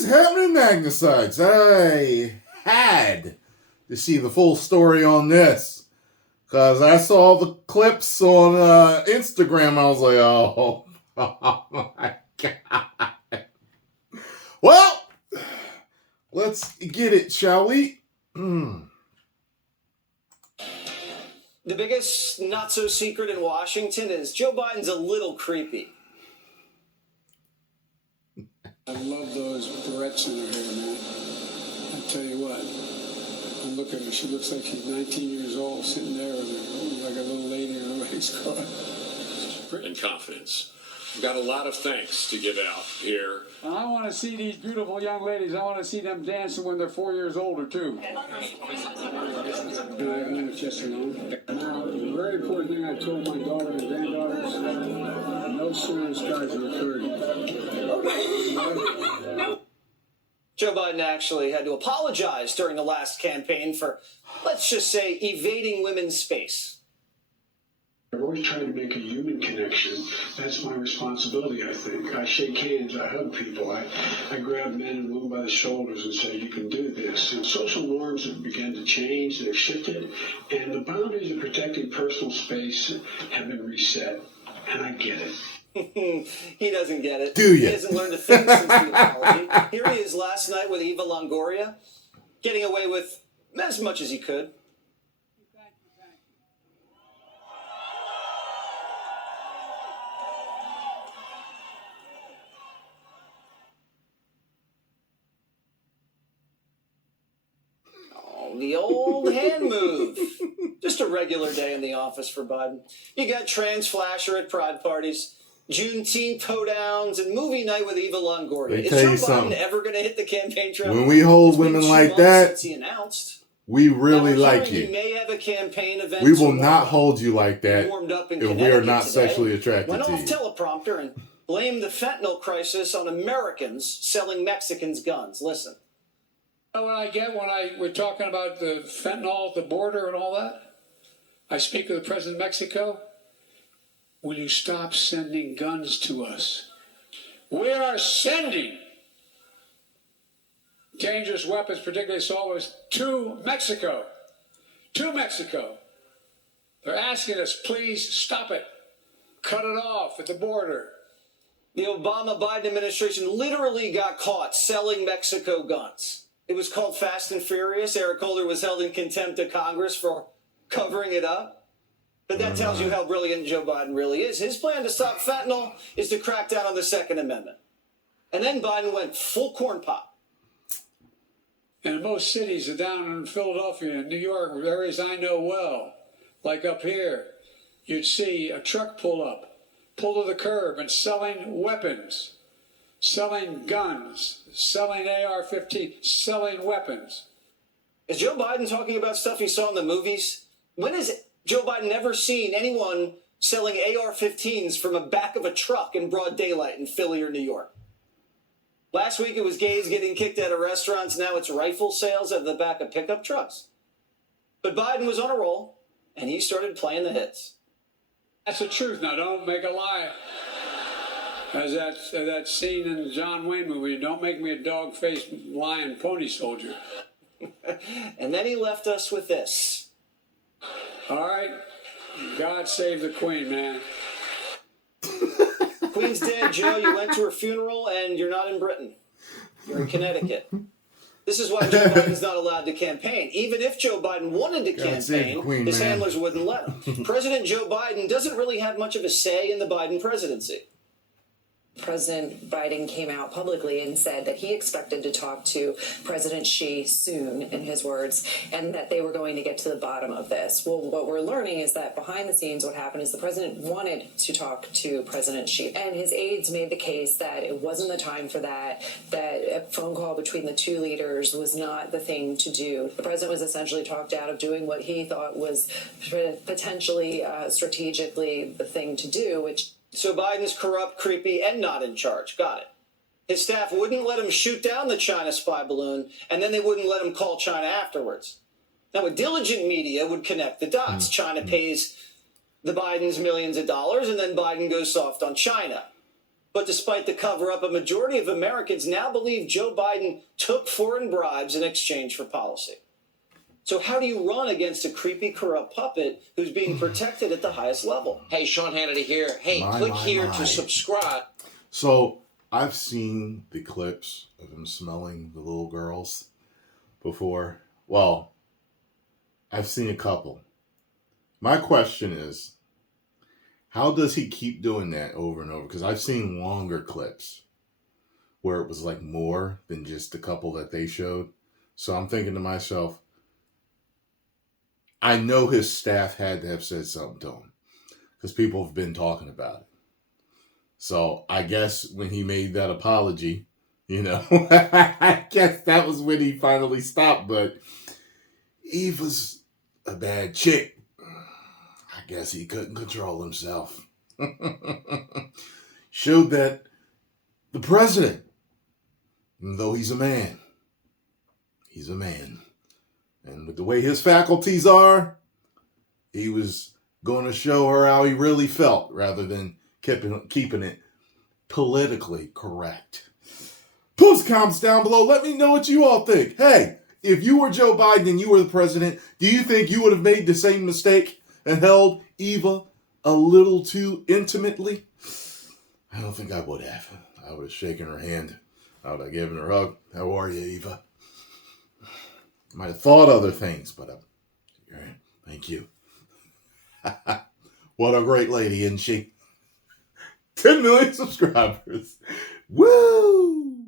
is happening, Magnusites? I had to see the full story on this because I saw the clips on Instagram. I was like, oh my God. Well, let's get it, shall we? The biggest not-so-secret in Washington is Joe Biden's a little creepy. I love those barrettes in her hair, man. I tell you what, and look at her. She looks like she's 19 years old, sitting there with her, like a little lady in a race car. And confidence. I've got a lot of thanks to give out here. And I want to see these beautiful young ladies. I want to see them dancing when they're 4 years older, too. Can I have just alone? Now, the very important thing I told my daughter and granddaughters, no serious guys in the 30s. Joe Biden actually had to apologize during the last campaign for, let's just say, evading women's space. I've always tried to make a human connection. That's my responsibility, I think. I shake hands, I hug people, I grab men and women by the shoulders and say, you can do this. And social norms have begun to change, they've shifted, and the boundaries of protecting personal space have been reset. And I get it. He doesn't get it. Do you? He hasn't learned to think since the apology. Here he is last night with Eva Longoria, getting away with as much as he could. The old hand move. Just a regular day in the office for Biden. You got trans flasher at pride parties, Juneteenth hoedowns, and movie night with Eva Longoria. Is Joe Biden ever going to hit the campaign trail? When we hold women like that, since he announced. We really like you. He may have a campaign event. We will not hold you like that if we are not sexually attracted to you. Went off teleprompter and blamed the fentanyl crisis on Americans selling Mexicans guns. Listen. You know what I get when we're talking about the fentanyl at the border and all that? I speak with the president of Mexico. Will you stop sending guns to us? We are sending dangerous weapons, particularly assault weapons, to Mexico. To Mexico. They're asking us, please stop it. Cut it off at the border. The Obama-Biden administration literally got caught selling Mexico guns. It was called Fast and Furious. Eric Holder was held in contempt of Congress for covering it up. But that tells you how brilliant Joe Biden really is. His plan to stop fentanyl is to crack down on the Second Amendment. And then Biden went full corn pop. And in most cities, down in Philadelphia and New York, areas I know well, like up here, you'd see a truck pull to the curb and selling weapons. Selling guns, selling AR-15, selling weapons. Is Joe Biden talking about stuff he saw in the movies? When has Joe Biden ever seen anyone selling AR-15s from the back of a truck in broad daylight in Philly or New York? Last week it was gays getting kicked out of restaurants. Now it's rifle sales at the back of pickup trucks. But Biden was on a roll, and he started playing the hits. That's the truth. Now, don't make a lie. As that scene in the John Wayne movie, don't make me a dog-faced lion pony soldier. And then he left us with this. All right. God save the Queen, man. Queen's dead, Joe. You went to her funeral, and you're not in Britain. You're in Connecticut. This is why Joe Biden's not allowed to campaign. Even if Joe Biden wanted to campaign, his handlers wouldn't let him. President Joe Biden doesn't really have much of a say in the Biden presidency. President Biden came out publicly and said that he expected to talk to President Xi soon, in his words, and that they were going to get to the bottom of this. Well, what we're learning is that behind the scenes, what happened is the president wanted to talk to President Xi, and his aides made the case that it wasn't the time for that a phone call between the two leaders was not the thing to do. The president was essentially talked out of doing what he thought was potentially strategically the thing to do, which... So Biden's corrupt, creepy, and not in charge. Got it. His staff wouldn't let him shoot down the China spy balloon, and then they wouldn't let him call China afterwards. Now, a diligent media would connect the dots. China pays the Bidens millions of dollars, and then Biden goes soft on China. But despite the cover-up, a majority of Americans now believe Joe Biden took foreign bribes in exchange for policy. So how do you run against a creepy, corrupt puppet who's being protected at the highest level? Hey, Sean Hannity here. Hey, click here to subscribe. So I've seen the clips of him smelling the little girls before. Well, I've seen a couple. My question is, how does he keep doing that over and over? Because I've seen longer clips where it was like more than just the couple that they showed. So I'm thinking to myself, I know his staff had to have said something to him because people have been talking about it. So I guess when he made that apology, I guess that was when he finally stopped. But Eva's a bad chick. I guess he couldn't control himself. Showed that the president, though he's a man, and with the way his faculties are, he was going to show her how he really felt rather than keeping it politically correct. Post comments down below. Let me know what you all think. Hey, if you were Joe Biden and you were the president, do you think you would have made the same mistake and held Eva a little too intimately? I don't think I would have. I would have shaken her hand. I would have given her a hug. How are you, Eva? I might have thought other things, but all right, thank you. What a great lady, isn't she? 10 million subscribers. Woo!